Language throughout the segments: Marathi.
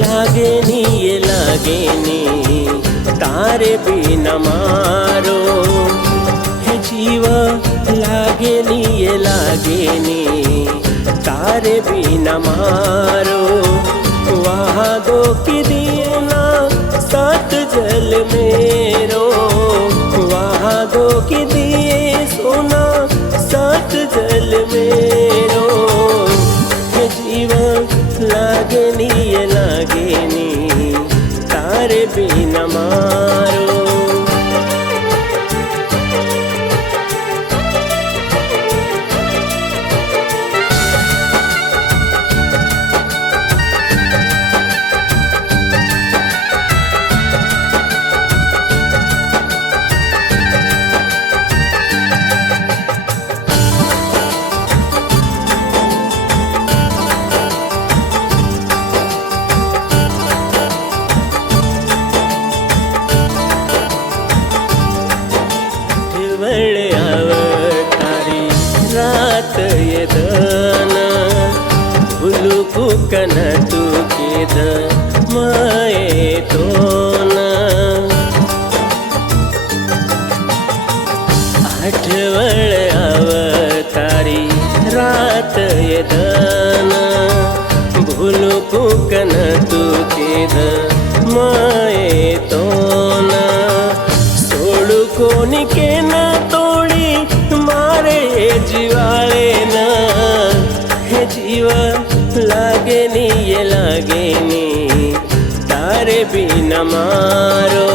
लागे नी ये लागे नी तारे बिना मारो हे जीवा लागे नी ये लागे नी तारे बिना मारो वहाँ दो की दिए ना सात जल मेरो वहाँ दो की दिए सोना सात जल मेरो हे जीवन लागे नी ये लागे नी तारे बिना मारो रात ये दाना भूलू कुकन तू के द माए तो ना आठवड़ अवतारी रात ये दाना भूलू कुकन तू के द माए तो ना सोड़ू कोनी के ना तोड़ी मारे जीवाले ना हे जीवा लागे नी ये लागे नी तारे बिना मारो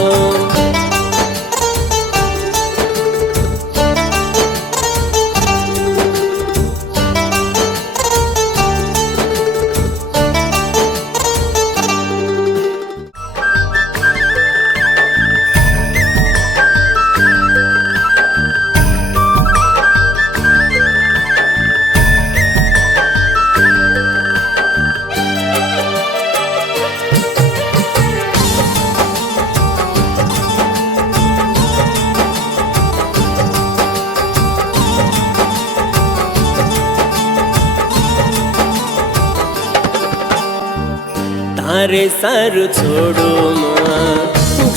तारे सारू छोड़ो माँ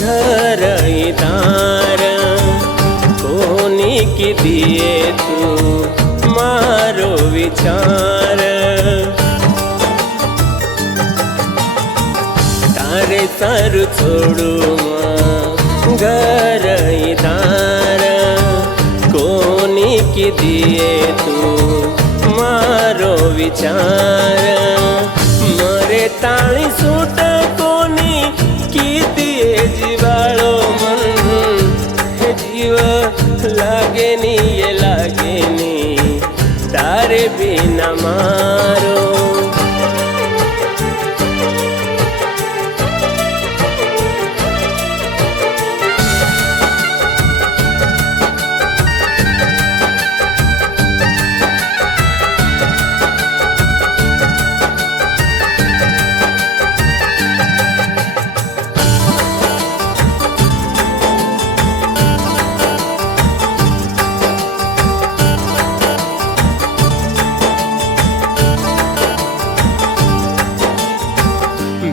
घर दार कोनी की दिए तू मारो विचार तारे सारू छोड़ो माँ घर दार कोनी की दिए तू मारो विचार मरे ताली सूट कोनी की दिए जीवालो मन हे जीवा लागे नी ये लागे नी तारे बिना मारो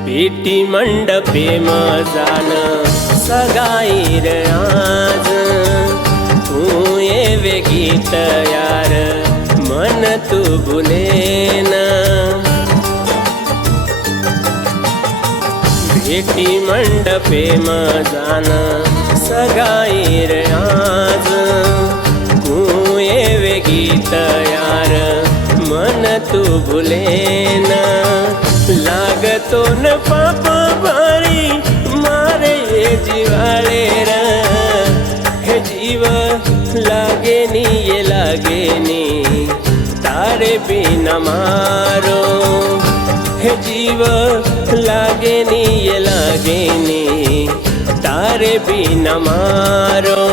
बेटी मंडपे मजान सगाई रे आज तू ये वे गीत यार मन तू भूले ना बेटी मंडपे मजान सगाई रे आज तू ये वे गीत यार मन तू भूले ना लागतो न पाप भारी मारे ये जीवाले रा हे जीवा लागे नी ये लागे नी तारे बिना मारो हे जीवा लागे नी ये लागे नी तारे बिना मारो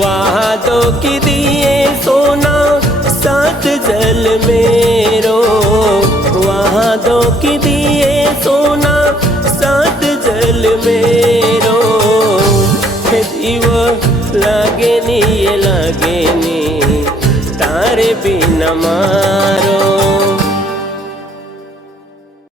वहाँ दो की दिए सोना सात जल मेरो वहाँ दो की दिए सोना सात जल मेरो हे जीवा लागे नी ये लागे नी तारे बिना मारो।